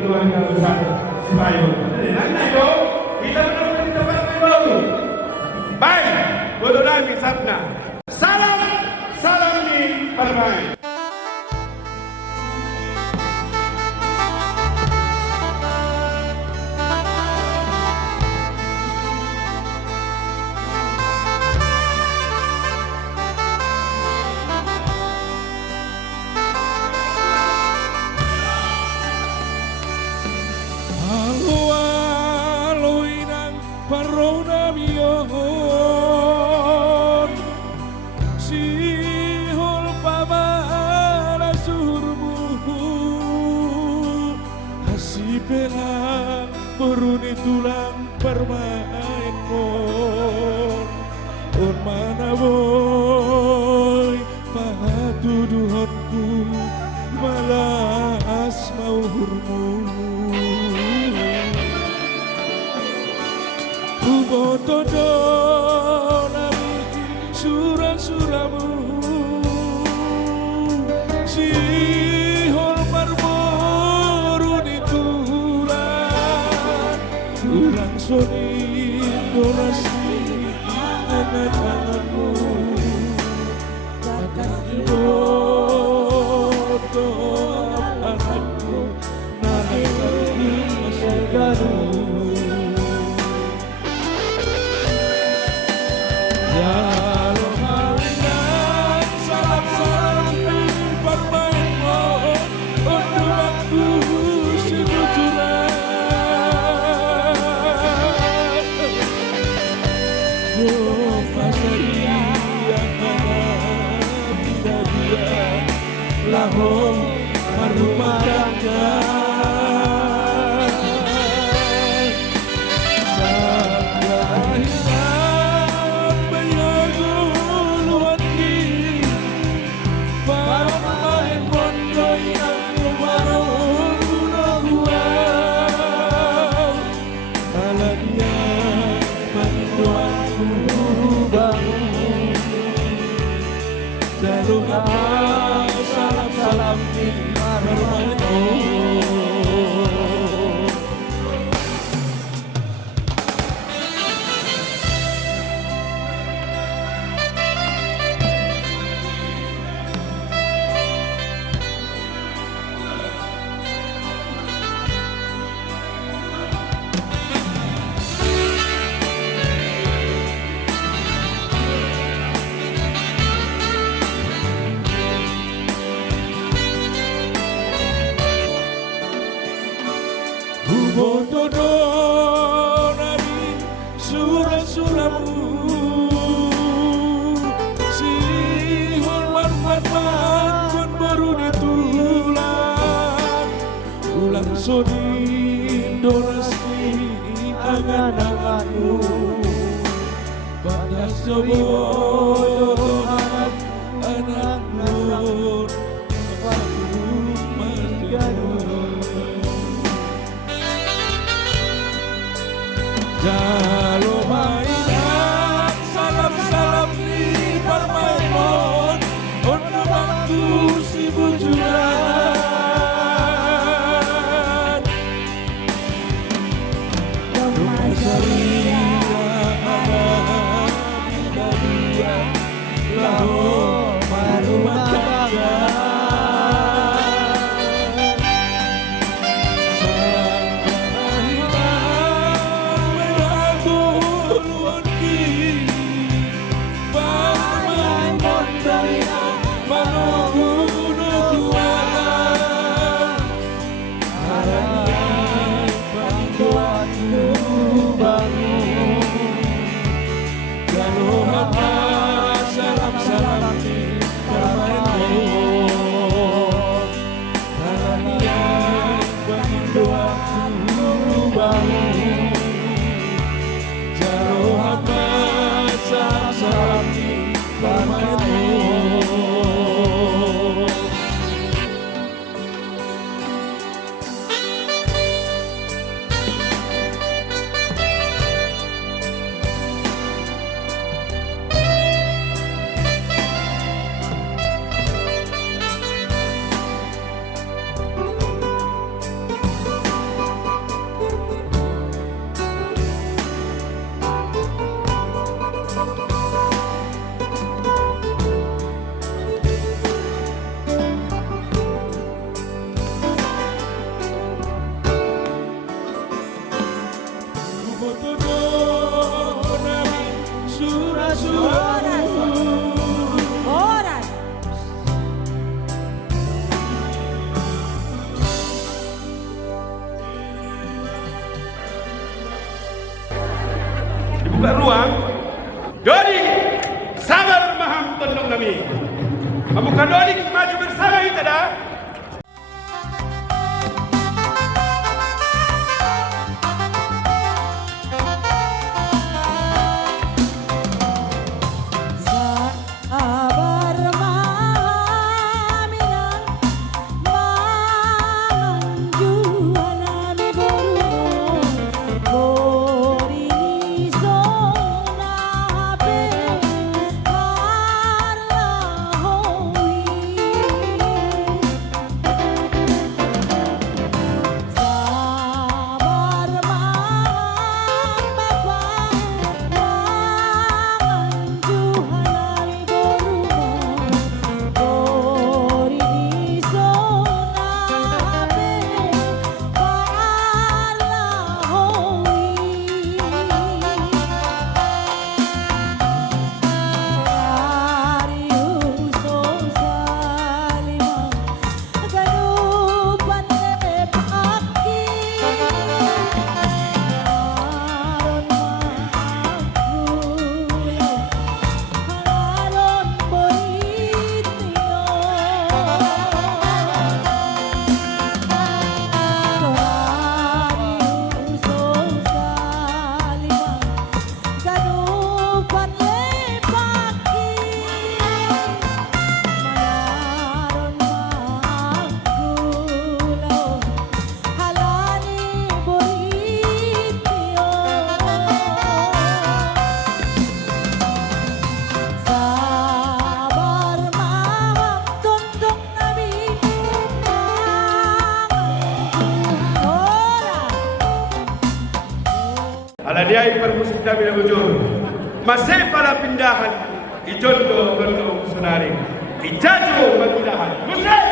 keluarga besar Sipayung. Nanti dong, kita menemukan di tempat yang baru. Baik, untuk Nabi Sabna. Salam, salam di Permai. Belang beruni tulang permain mon on mana boy patuduhanku malas mau hurmu kubotodo nami surah-surahmu si Soni dorasi tanganmu kata foto anakku naik segala ya rohanian salam-salam di permainmu untuk aku si bujuran lahom rumah tangga sanggahinan menyaguluanki pamain bondo yang kemarun gunaguan alania bantuanku bangun jalur salam di Permai. Bododo nabi surah-surahmu si hormat-hormat pun baru ditulang ulang soni dorasi angan-anganmu pada sebuah anak-anakmu aku menjadi Jalo mainan salam-salam di Permaimon untuk waktu si bujuran rumah saya ada di dia lahom rumah tangga buka ruang. Dodi, sabar maham tondong nami. Mamuka Dodi maju bersama kita dah. Aladiai permusik kami bujur masih pada pindahan ijondo gondo senari ijajo pindahan musik.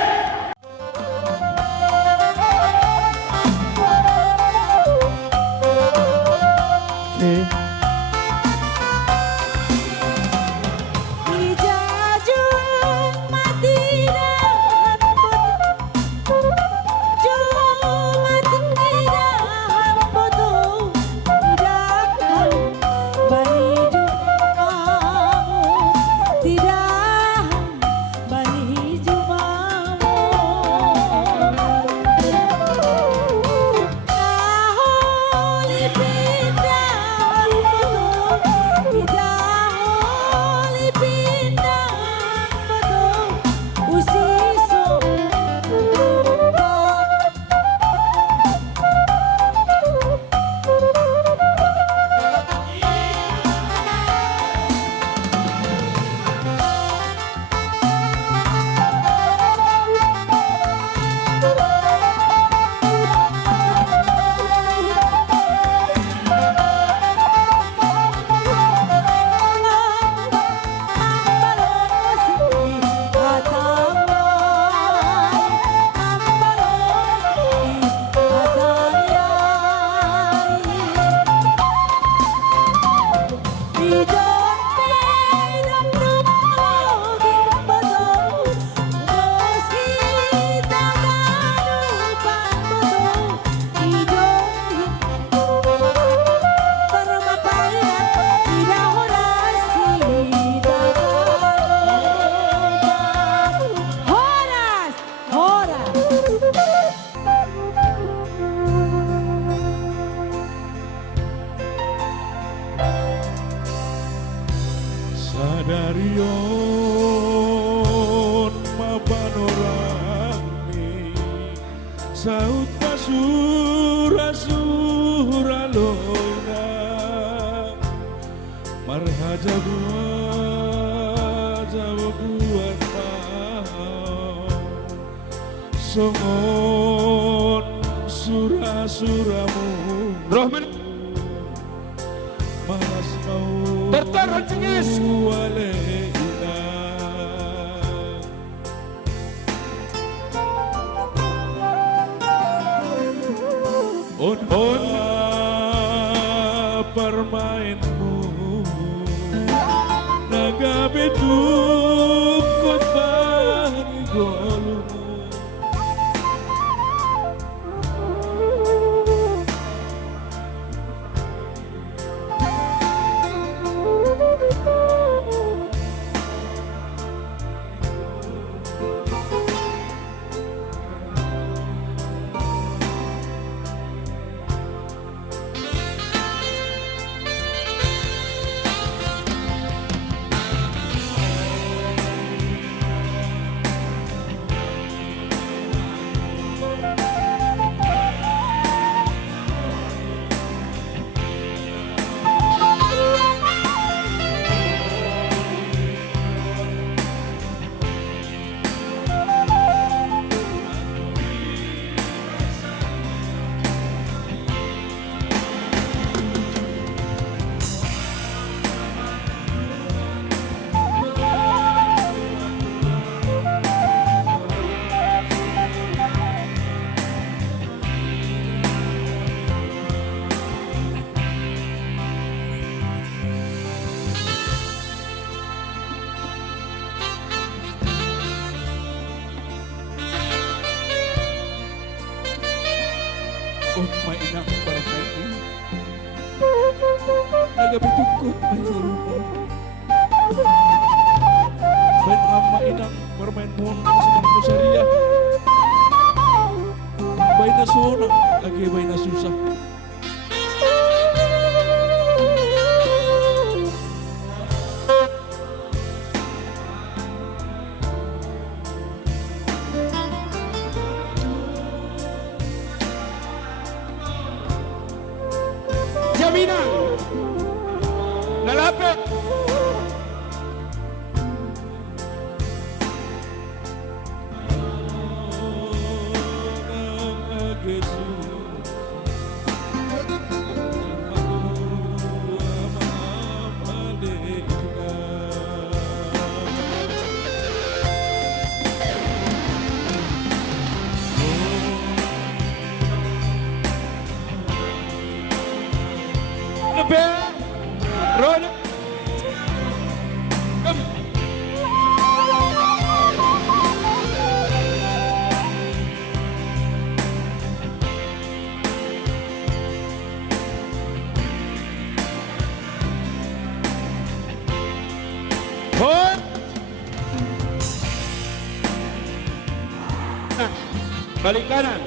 Sadarion mapanorami sauta sura loina marhajabuan jawabuan songon sura-suramu Rahman malas mau tertahan cengis waleina on permainmu nagabe tukot bani golumu nagabitukot ay garumo. Baik hama inang bermain mohon sa mga syariah. Bay na sunang, lagi bay na susah. Jaminan nalapit lebih Ron balik kanan.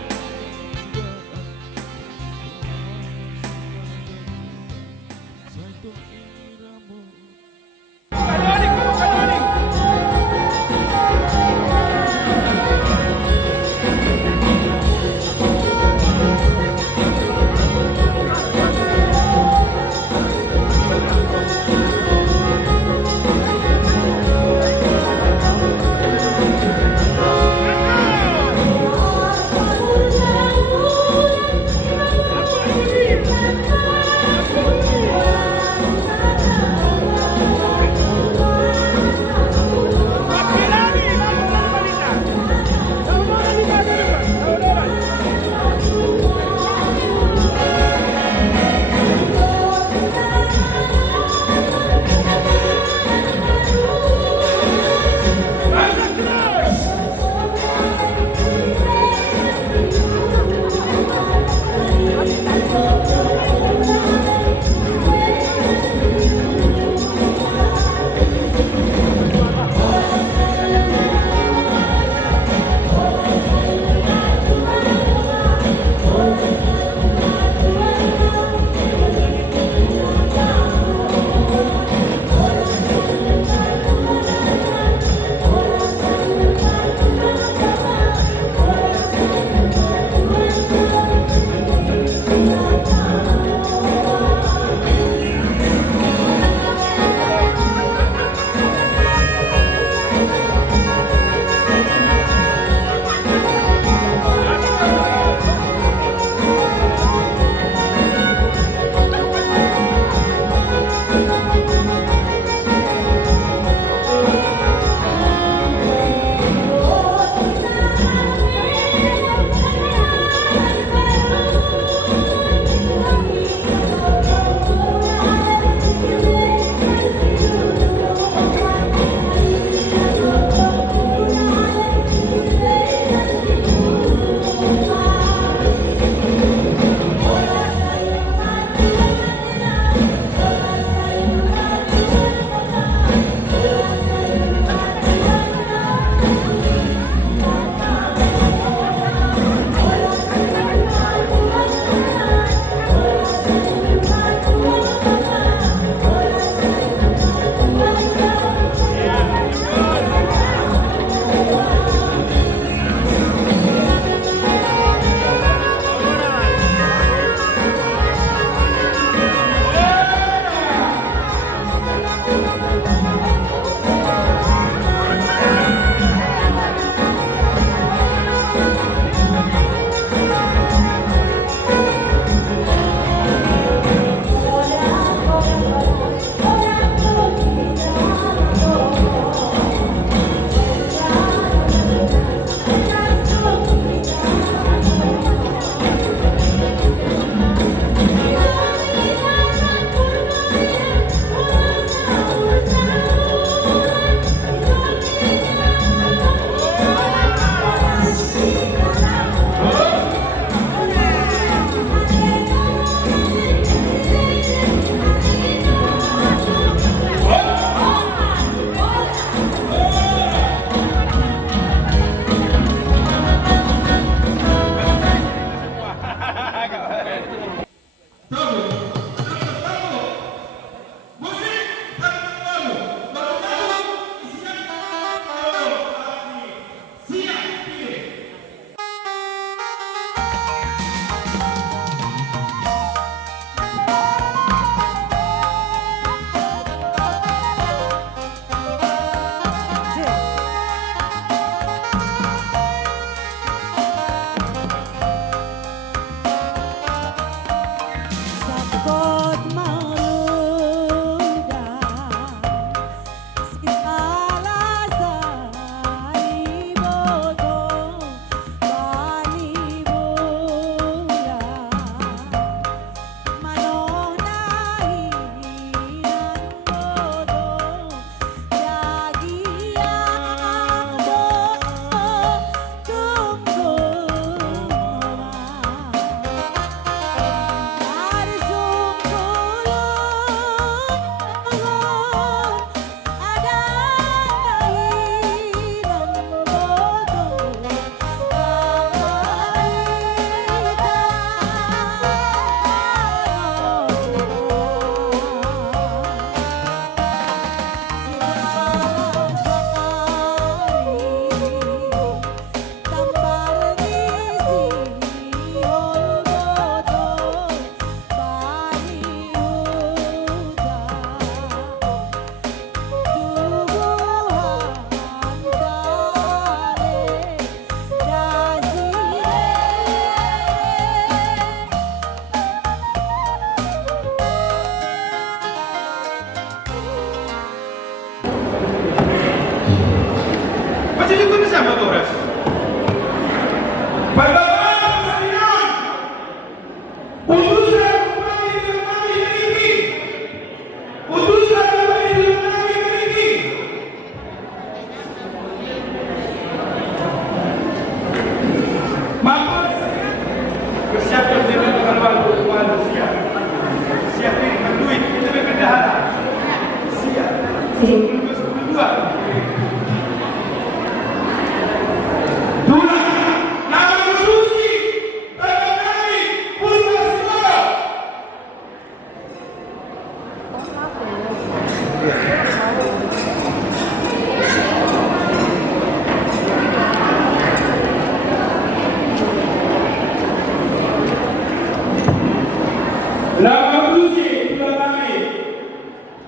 Lama Susi Tulang Kami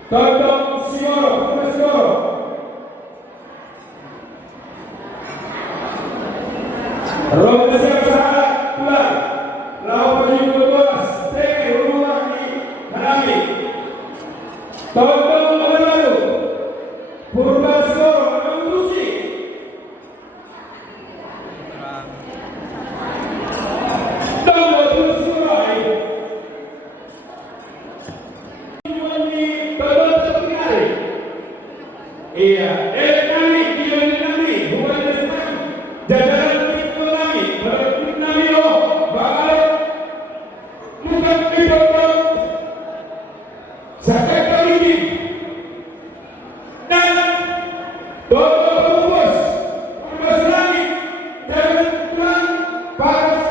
Todong Sigoro Roda Siap Sahabat Tulang Lau Penyumbul Bolas Teke Rumah Kami Todong Lalu Purba Sigoro Lama Susi Iya, kami, kami, bukan senang. Jajaran kita kami, berikut kami loh, bakal bukan kita zakat kali ini dan doa bungkus lagi jangan pulang pas.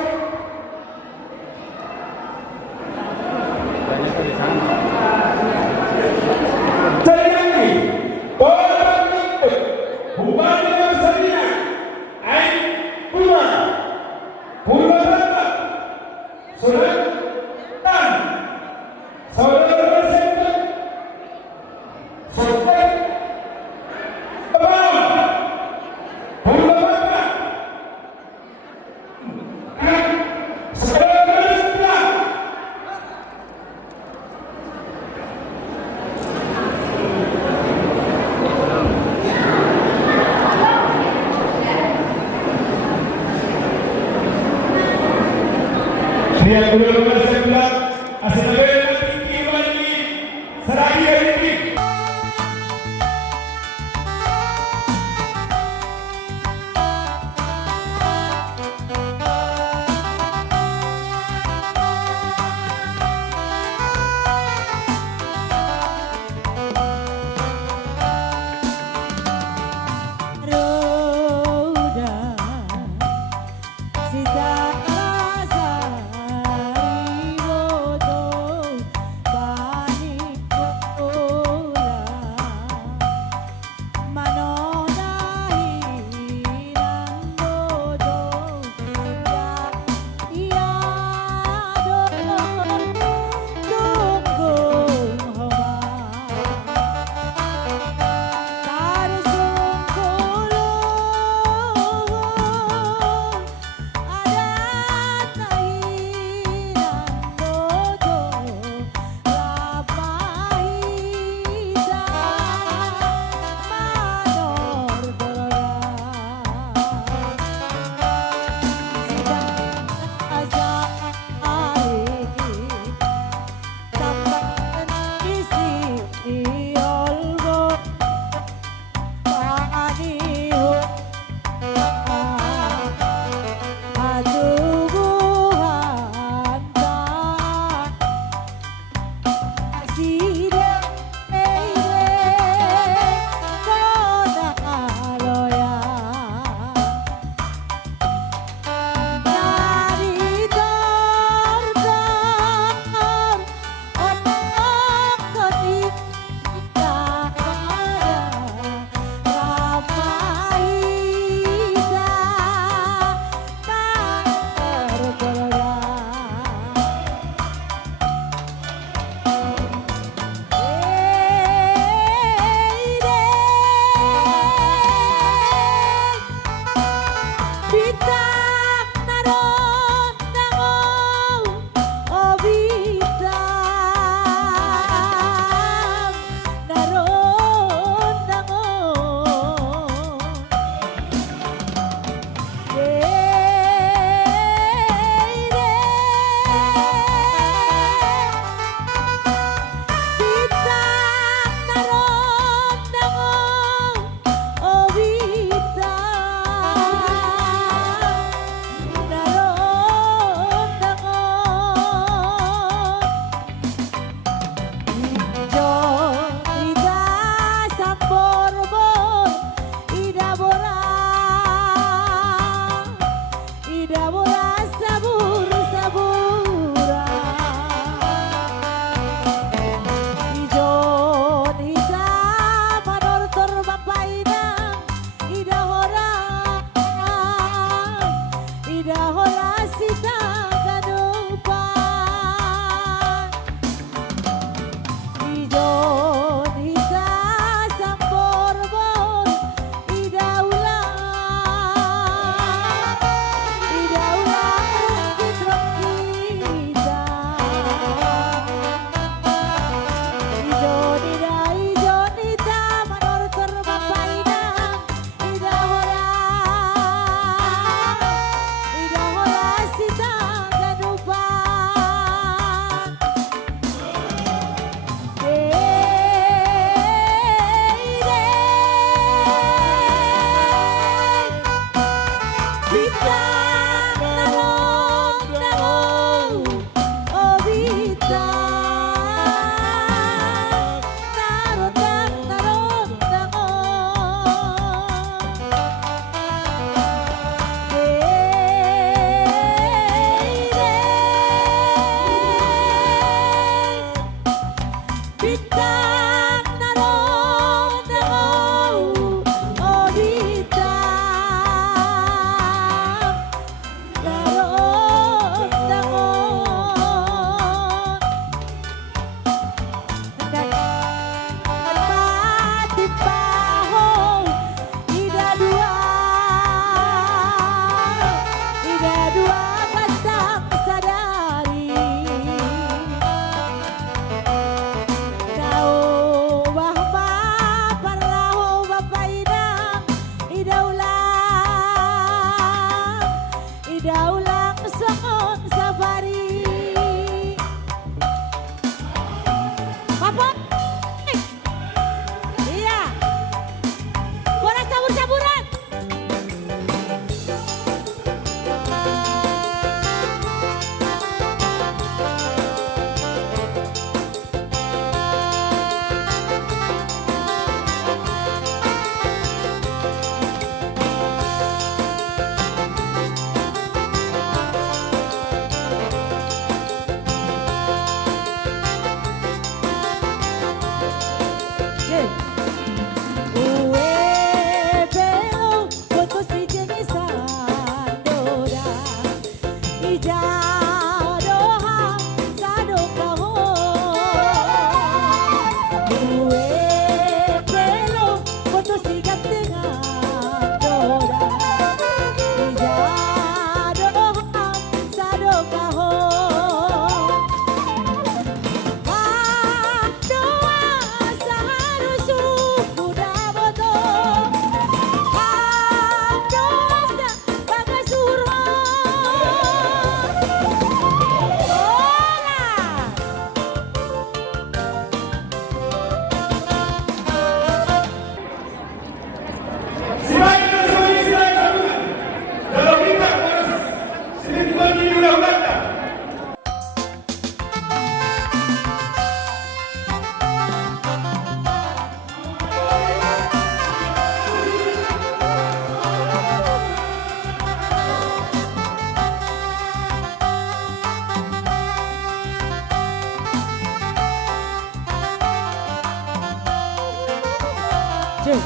Ayo.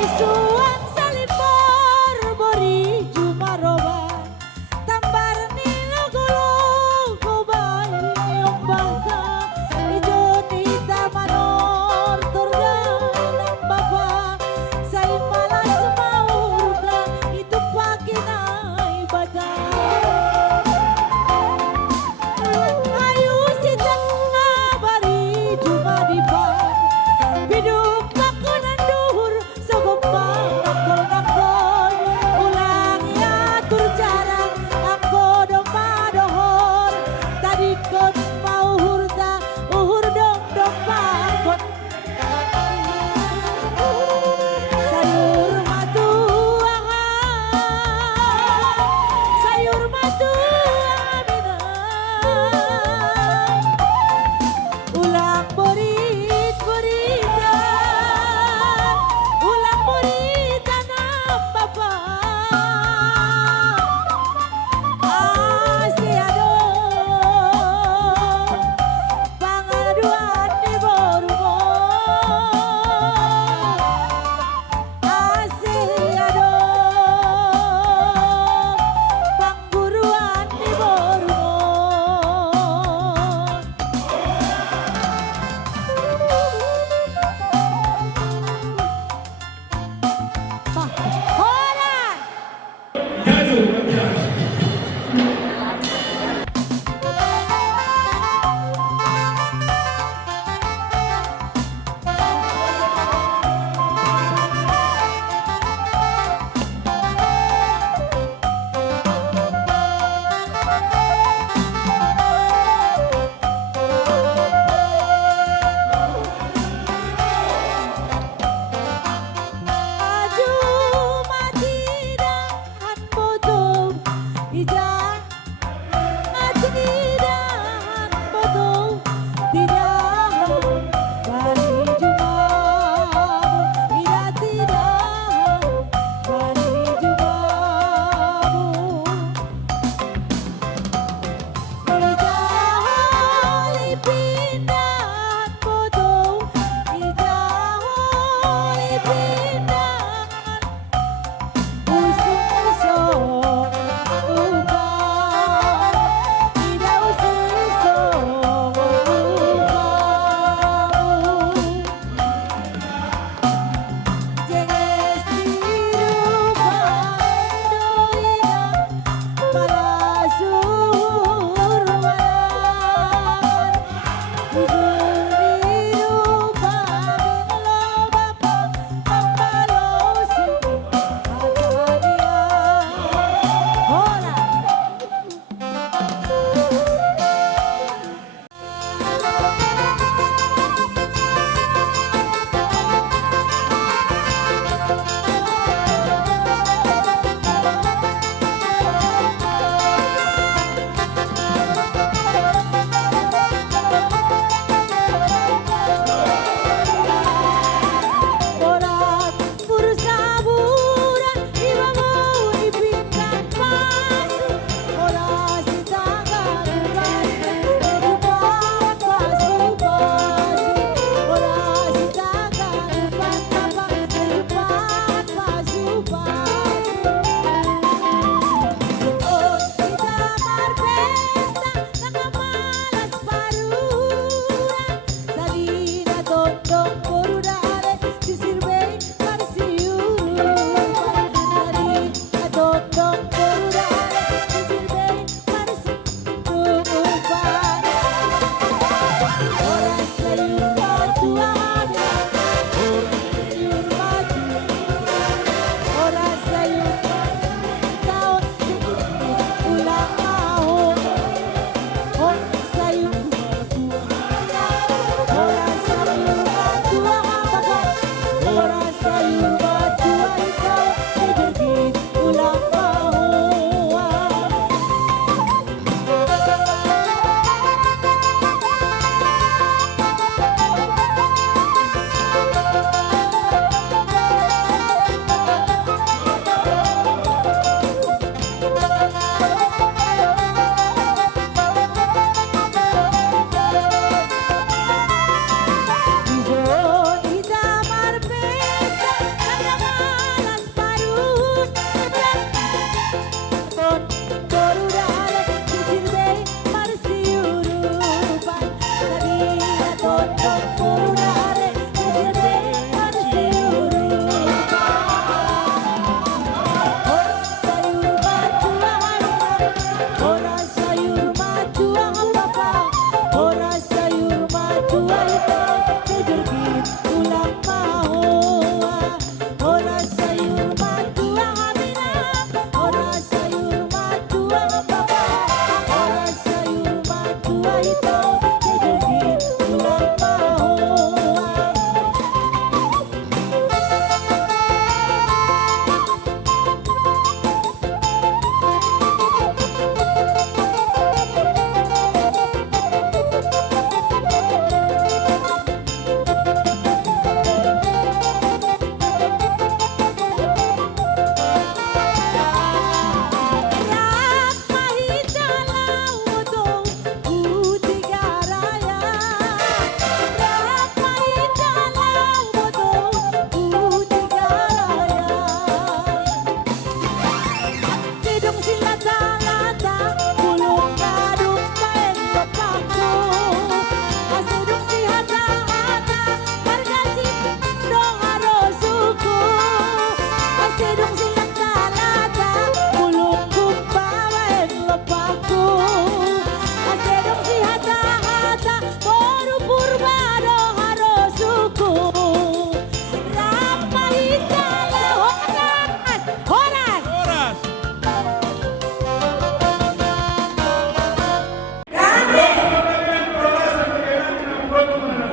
Isuan salipor bori jumaroba tambar ni logo-logo bayi yung bata ijo ni tamanor turga ng baba sa imalas maura itu pakinay bata ayusin ang bari jumadipan biduk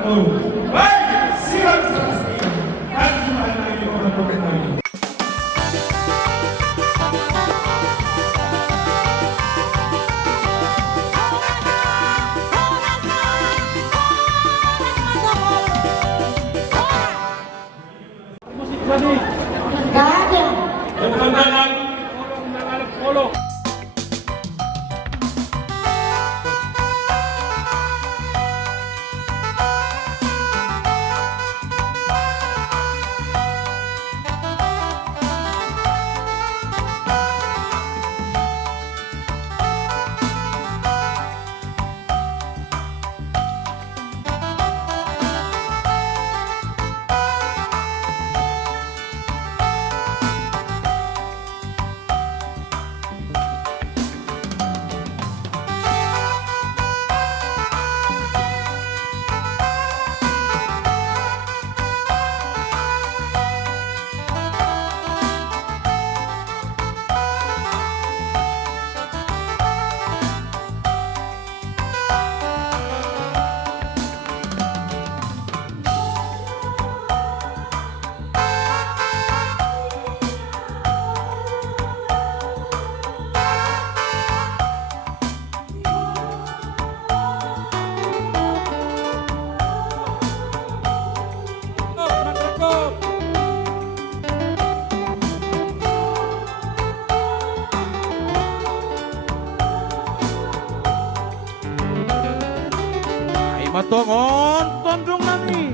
Oh, baik, siap selesai. Dan Tuhan lagi orang lagi. Gak ada. Teman-teman, Polo. Matongon, tondong nami.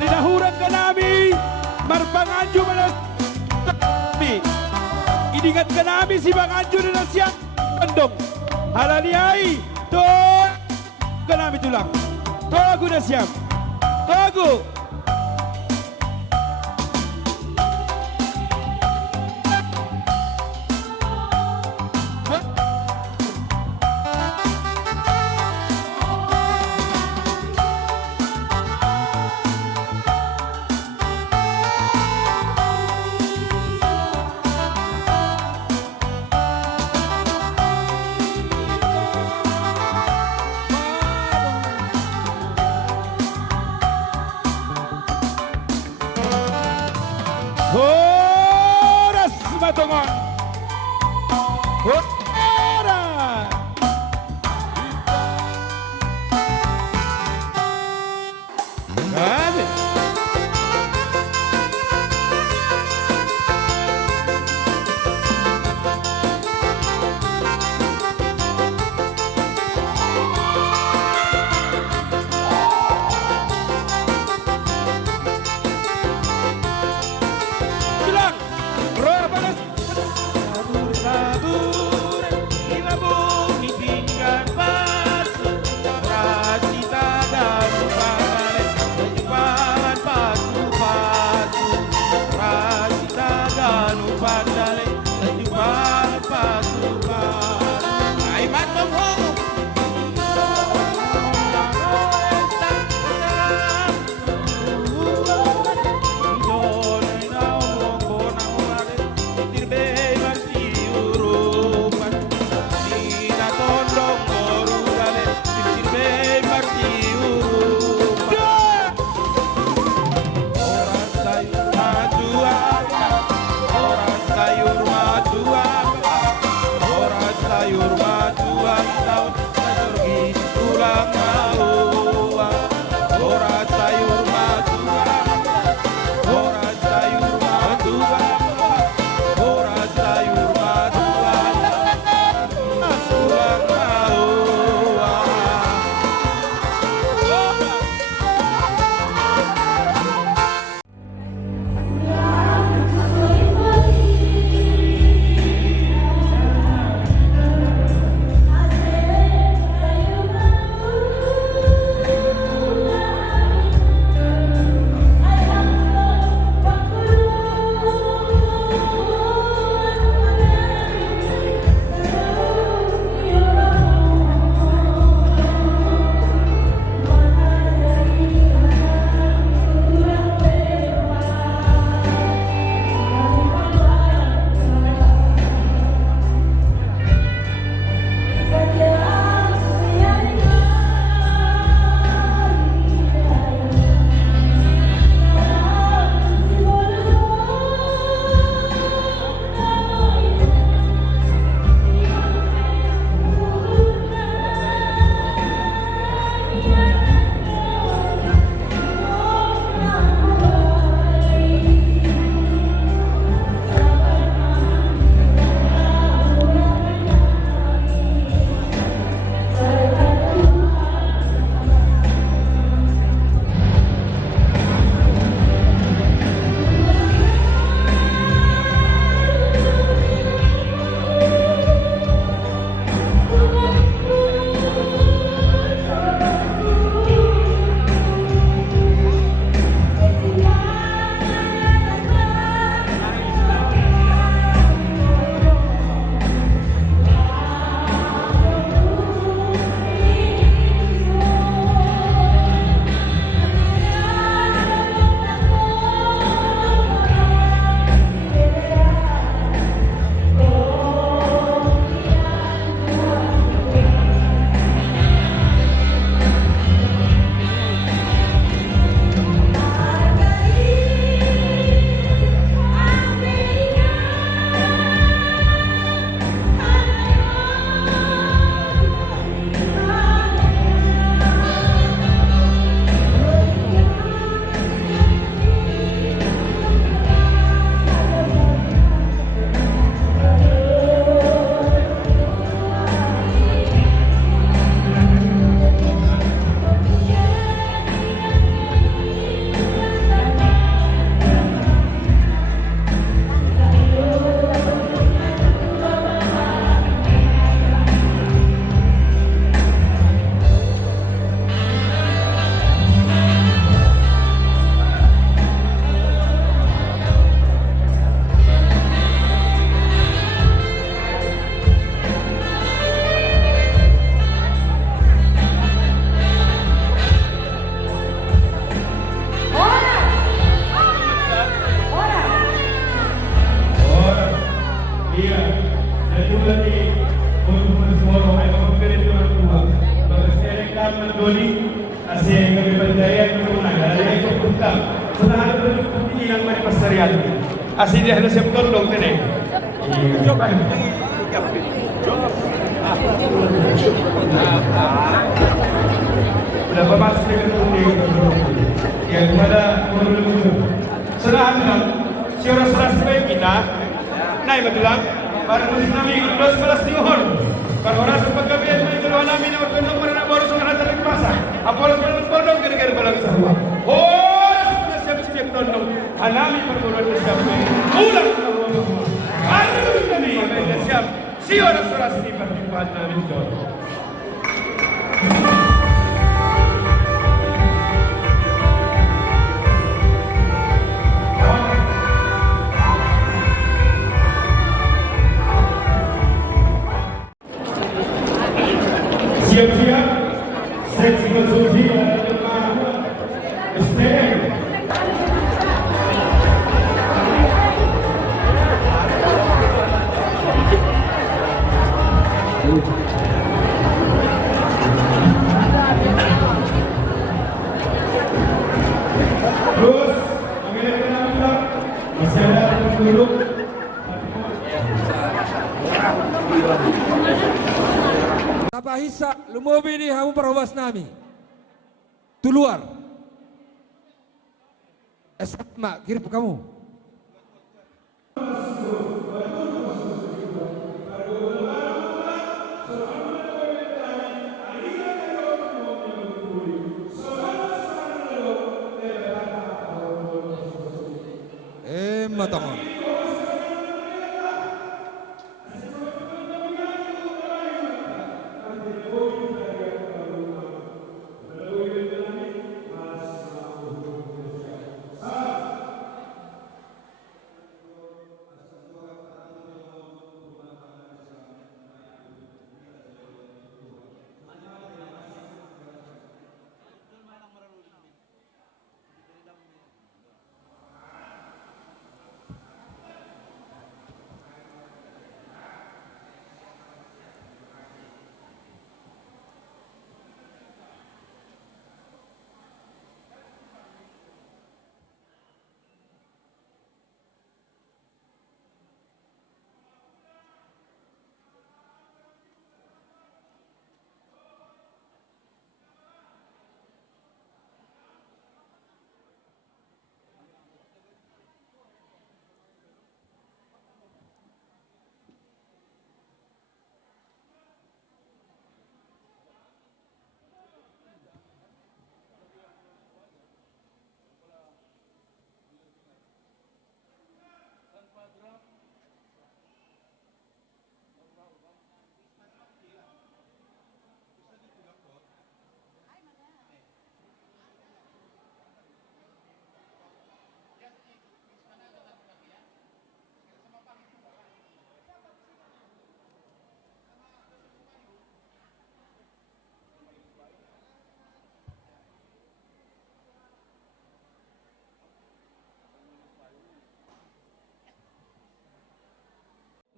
Madinahuran ka namin, marpanganjo malas kami. Iningat ka namin si Banganjo na siyang kandong. Halaniay, to ka namin tulang. Togo na siyang. Togo. Pak Mandoli, kasi kami pandayan ng mga naglalaya ito punta. So lahat po yung pinilang manipastarian. Asi dia na siya tolong din eh. Udah papasok na ganun yang pada serahan lang si oras-oras pa yung kita na magelang para musim namin 12 tihon para oras ng paggabihan may dalawa namin na magkandang para na boros ang harata ng pasa aporos pa ng pondong gara-gara pa lang sa huwa oras na siya tondong hanami pagkulon na siya ulang na huwa ano kami na siya si oras-oras ni pagkipuan namin doon. Siap-siap, seksi konsumsi STM. Terus, mengirimkan nama masih ada penduduk. Napahisa, lumobi ni hamu perhubas nami. Tuluar. Esatma, kirim kamu. Matangon.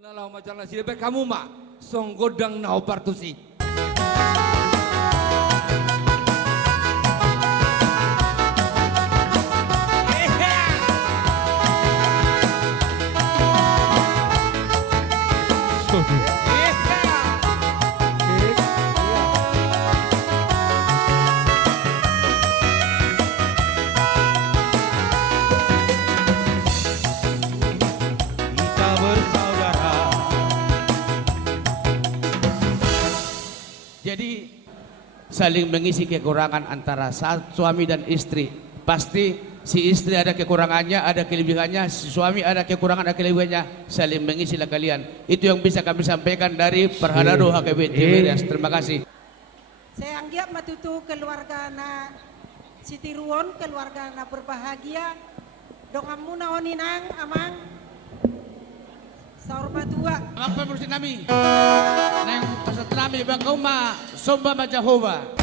Nalau macam nasi lebih kamu mak song godang nau partusi. Jadi saling mengisi kekurangan antara suami dan istri. Pasti si istri ada kekurangannya, ada kelebihannya, si suami ada kekurangan, ada kelebihannya. Saling mengisilah kalian. Itu yang bisa kami sampaikan dari Perhadado HKB Tiberias. Terima kasih. Saya anggap matutu keluarga na Siti Ruon, keluarga na berbahagia. Dongamu naoninang amang saur matua. Apa berusin nami? Nang pasat nami bangkau ma somba ma Jehovah.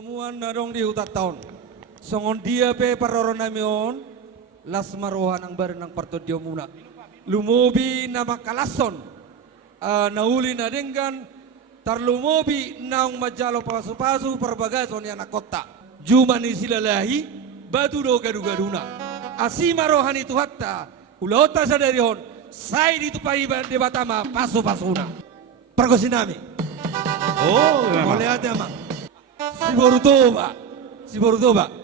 Lomuan na dong di utat taon. Songon dia pe paroro namion. Las marohan ang barin ng partodyo muna. Lumobi na makalason. Nauli na denggan. Tarlumobi naong majalo pasu-pasu perbagason yang nakota. Juma ni silalahi. Batu do gadu-gaduna. Asima rohani itu hatta. Ulota sadarihon. Sai di tupai de batama pasu-pasuna. Pergosinami. Oh, Boleh ada mak. Si Borutoba.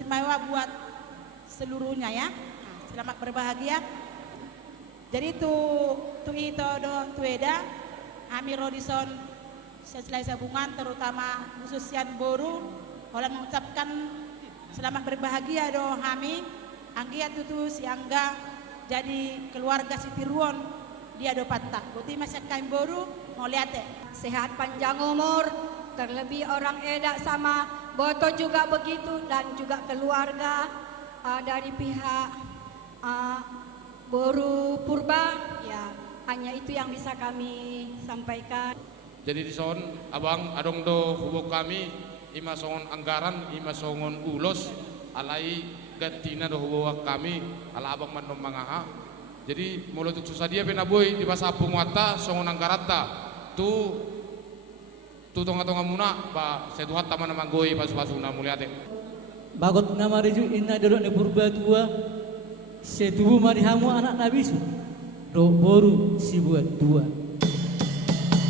istimewa buat seluruhnya ya. Nah, selamat berbahagia. Jadi tu itu do tueda kami Rodison seselai sabungan terutama khususian Boru Holland mengucapkan selamat berbahagia do kami anggia tutu siangga jadi keluarga Sitiruon dia do patah. Buti masih kain Boru mau lihat ya. Sehat panjang umur, terlebih orang Eda sama Boto juga begitu dan juga keluarga dari pihak Boru Purba ya, hanya itu yang bisa kami sampaikan. Jadi di son abang adong do hubung kami ima songon anggaran ima songon ulos alai gatina do hubung kami ala abang manom mangaha. Jadi mulut susah dia penaboy di basa pungwata songon anggarata tu tonga-tonga muna ba setuhat taman manggoi pasu-pasu na muliate. Bagot nama reju inna dodok ne purba tua setubu mari hamu anak nabisu do Boru si buat dua.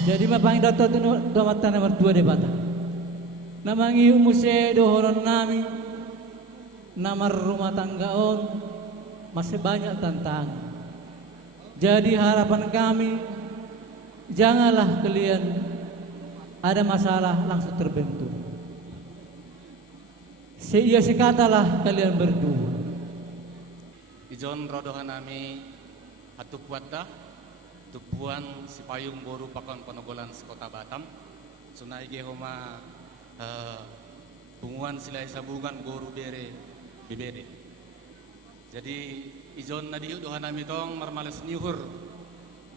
Jadi mapang dato tu do mata nomor 2 de bata. Namangi umuse do horon nami namar rumah tangga on masih banyak tantangan. Jadi harapan kami janganlah kalian ada masalah langsung terbentur. Seia sekatalah kalian berdua. Ijon rodohan nami atu puatda tupuan si payung Boru pakon panogolan sekota Batam. Sunai ge homa punguan silai sabungan Boru bere bibede. Jadi ijon nadiu dohan nami tong marmales niuhur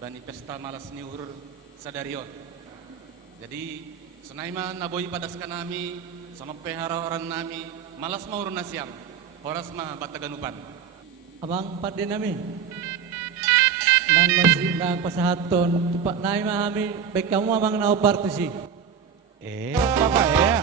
bani pesta malas niuhur sadarion. Jadi sunaiman naboy padaskan nami sama pehara orang nami malas mau nasiam horas mah bataganupan. Abang pade nami nang masih nang pasahaton tupak nai mahami baik kamu amang nau partisi. Apa ya?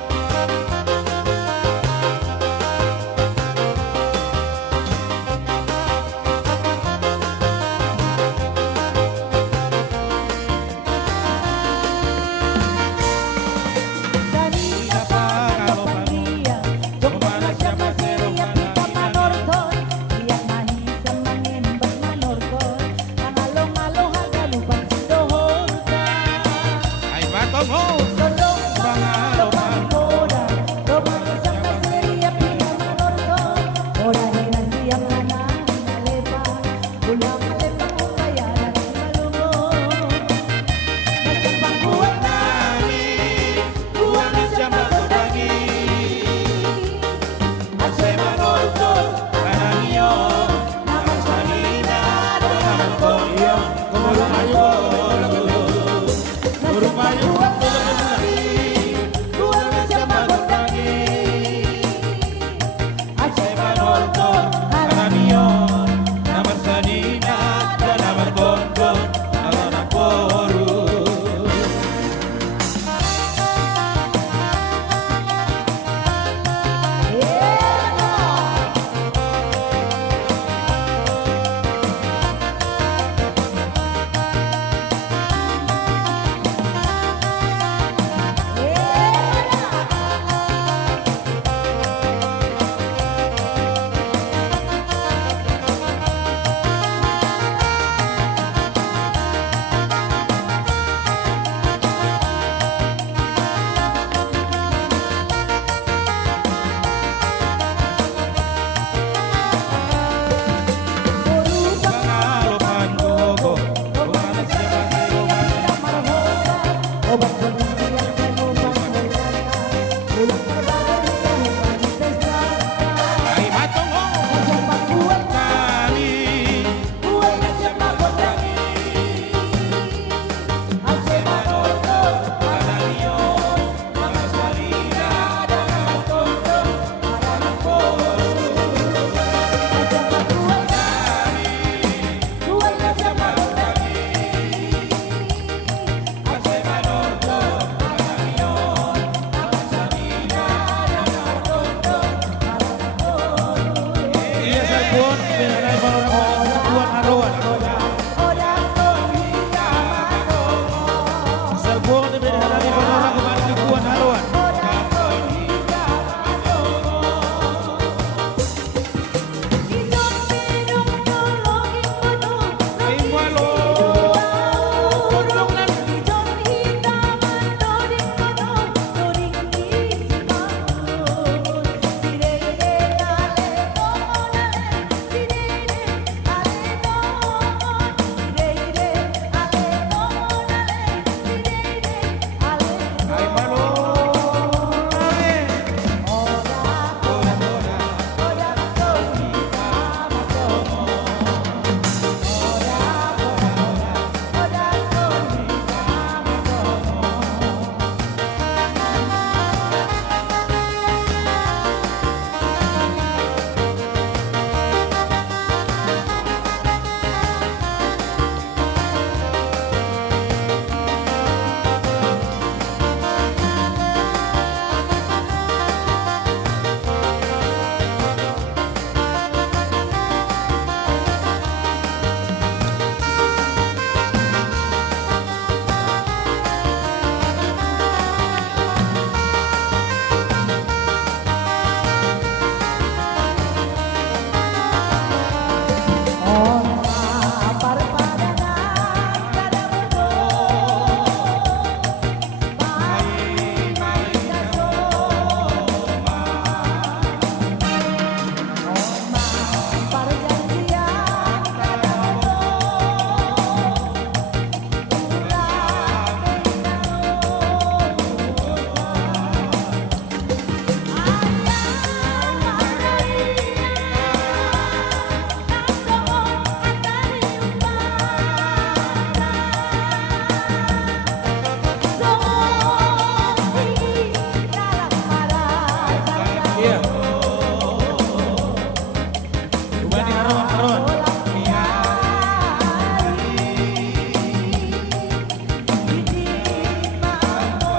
Bani Haron.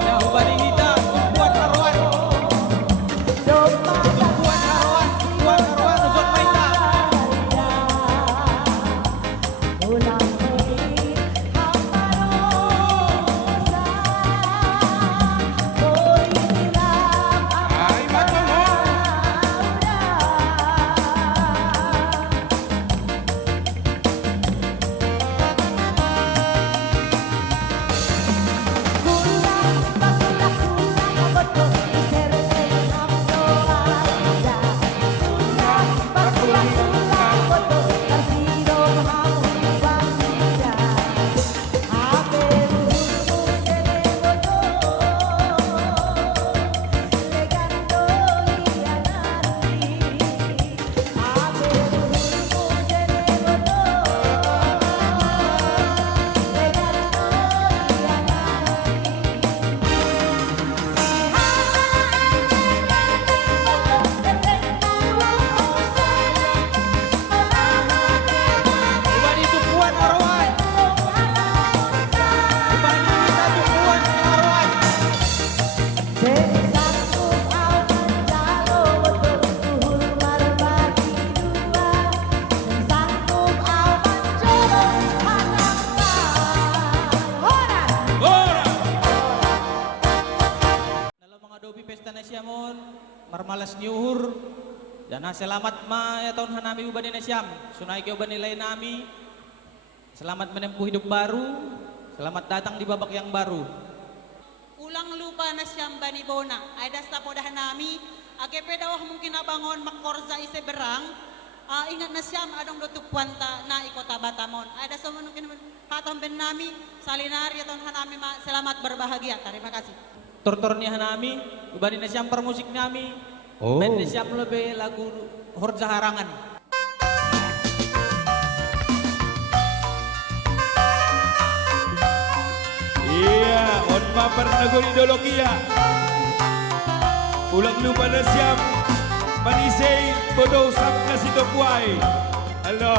Ya, Bani Hita, buat Haruan. Buat Haruan, Uzon Maita. Ay, matulog. Bani Tupuan Haruan. Bani Hita Tupuan Haruan. Dalam menghadapi pesta Nasyamon, marmalas niuhur, dan selamat ma ya tahun hanami ubani Nasyam, sunai ke ubani lain nami, selamat menempuh hidup baru, selamat datang di babak yang baru. Ulang lupa na siyang bani bona. Ay dasta po dahan nami. Age pedawah mungkin abangon makorza ise berang. Ingat na siyam adong dotupuanta na ikota batamon. Ay dasta mungkin hatang ben nami. Salinari atong hanami selamat berbahagia. Terima kasih. Tortor ni hanami, ubani Nasyam permusik nami, band Nasyam lebih lagu Horja Harangan. Iya, on mampar nagol ideologia. Ulang lupa na siyam. Manisay, bodo sap na si Tokway. Halo.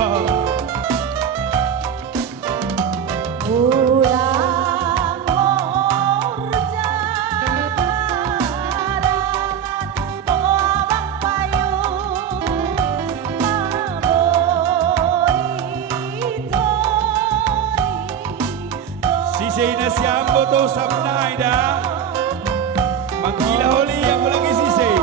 Sisay na siyam, bodo sap na ida. Magkila huli yang lagi sisay.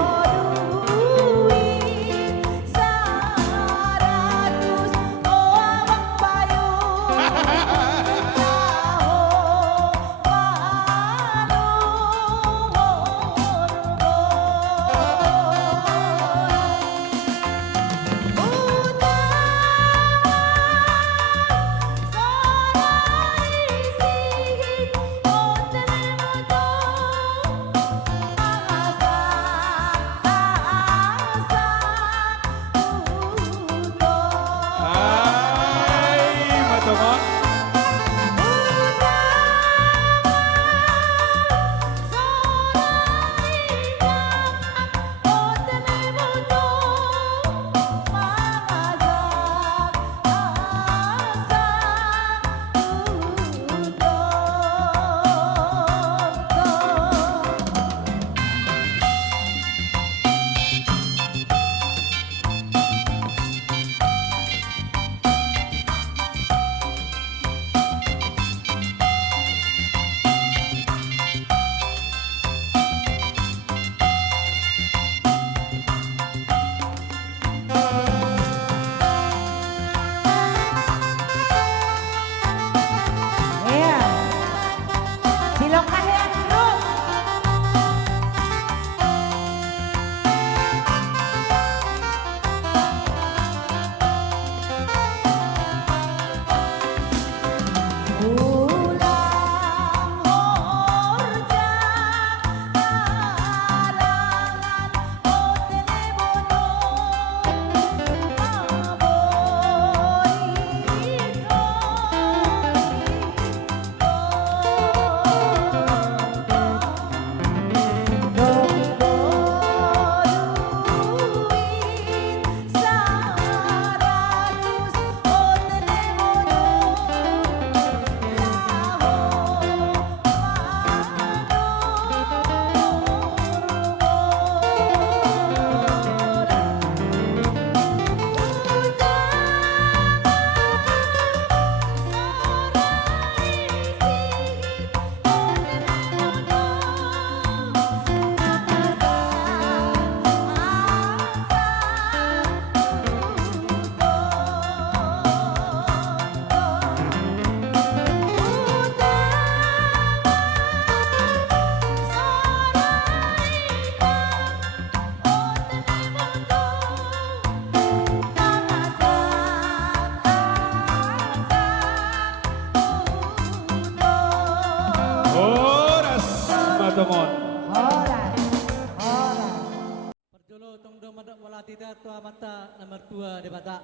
mata nomor 2 debata.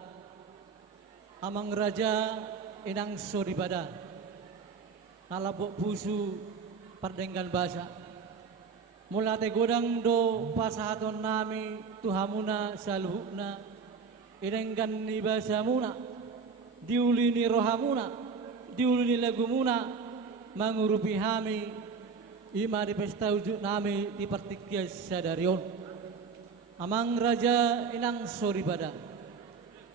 Amang raja inang soribada. Nalabok pusu pardenggan bahasa. Mula te godang do pasahaton nami tuhamuna saluhuna. Irenggan ni bahasa muna. Diuli ni rohamuna. Diuli ni lagu muna. Mangurupi hami. Ima di pesta ujuk nami di pertikia sadarion. Amang raja inang soribada.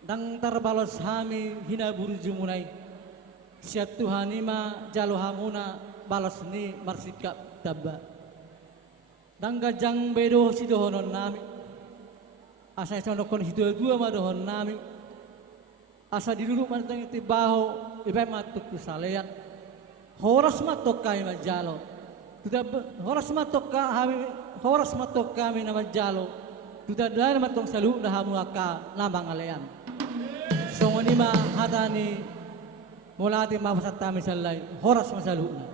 Dang tarbalos hami hina burju munai. Siat Tuhan ima jalo hamuna balas ni marsikap tabba. Dang gajang bedo sidohonon nami. Asa sonokon hitu dua madohon nami. Asa diduduk mantang iti baho ibai matuk kusalean. Horas matok kami majalo. Horas matok kami na majalo. Tuta dari matong salu na hamuaka lamang alean. Songon ima hatani mulati mapasat kami salay. Horas masalu na.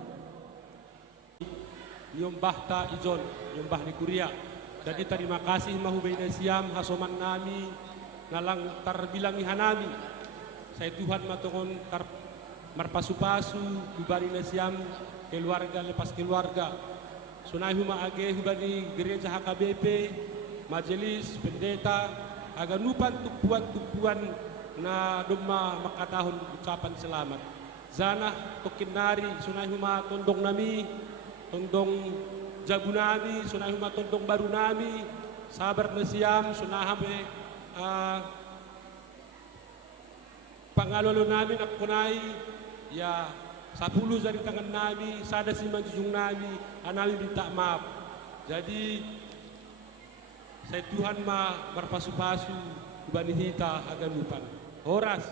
Yombah ta ijon, yombah ni Kuria. Jadi terima kasih mahubay na siyam hasoman nami nalang tarbilangi hanami. Saya Tuhan matongon marpasu-pasu hubari na siyam keluarga lepas keluarga. Sunai huma age hubari gereja HKBP, majelis, pendeta, aga nupan tupuan na duma makatahon ucapan selamat. Zanah tokinari sunai huma tondong nami, tondong jabu nami, sunai huma tondong baru nami, sabar na siyam, sunahame pangalolo namin at kunay, ya 10 dari tangan nami, sada si manjujung nami, anami minta maaf. Jadi saya Tuhan ma marpasu-pasu, ubanihita agan lupan. Horas.